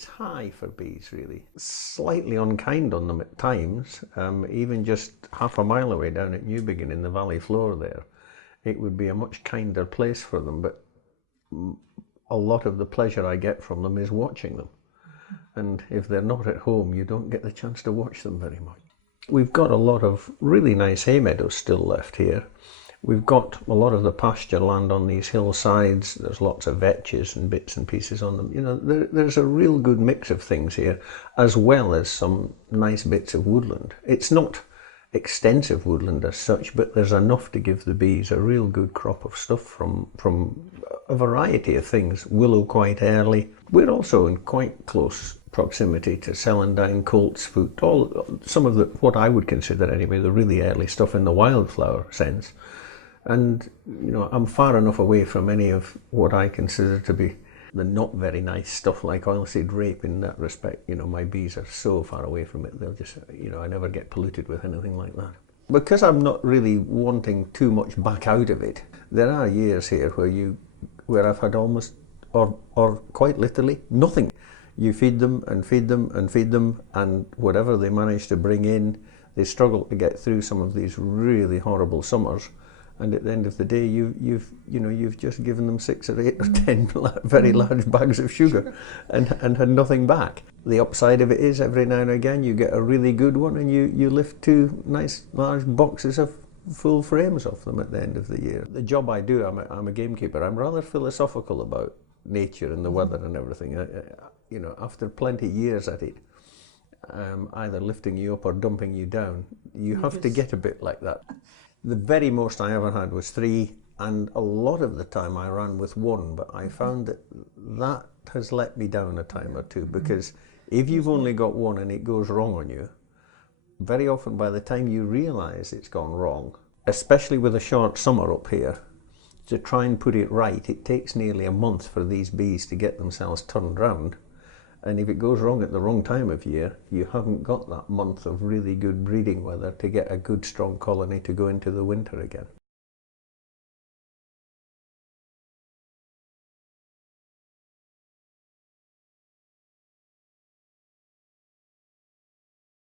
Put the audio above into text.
it's high for bees, really. Slightly unkind on them at times, even just half a mile away down at Newbigin in the valley floor there. It would be a much kinder place for them, but a lot of the pleasure I get from them is watching them. And if they're not at home, you don't get the chance to watch them very much. We've got a lot of really nice hay meadows still left here. We've got a lot of the pasture land on these hillsides. There's lots of vetches and bits and pieces on them. You know, there's a real good mix of things here, as well as some nice bits of woodland. It's not extensive woodland as such, but there's enough to give the bees a real good crop of stuff from a variety of things. Willow quite early. We're also in quite close proximity to celandine, coltsfoot, some of the, what I would consider anyway, the really early stuff in the wildflower sense. And, you know, I'm far enough away from any of what I consider to be the not very nice stuff like oilseed rape in that respect. You know, my bees are so far away from it, they'll just, you know, I never get polluted with anything like that. Because I'm not really wanting too much back out of it, there are years here where I've had almost, or quite literally, nothing. You feed them and feed them and feed them, and whatever they manage to bring in, they struggle to get through some of these really horrible summers. And at the end of the day, you've just given them 6 or 8 or 10 very large bags of sugar and had nothing back. The upside of it is every now and again you get a really good one and you lift 2 nice large boxes of full frames off them at the end of the year. The job I do, I'm a gamekeeper. I'm rather philosophical about nature and the weather and everything. You know, after plenty of years at it, either lifting you up or dumping you down, you have to get a bit like that. The very most I ever had was 3, and a lot of the time I ran with 1, but I found that has let me down a time or two, because if you've only got 1 and it goes wrong on you, very often by the time you realise it's gone wrong, especially with a short summer up here, to try and put it right, it takes nearly a month for these bees to get themselves turned round. And if it goes wrong at the wrong time of year, you haven't got that month of really good breeding weather to get a good strong colony to go into the winter again.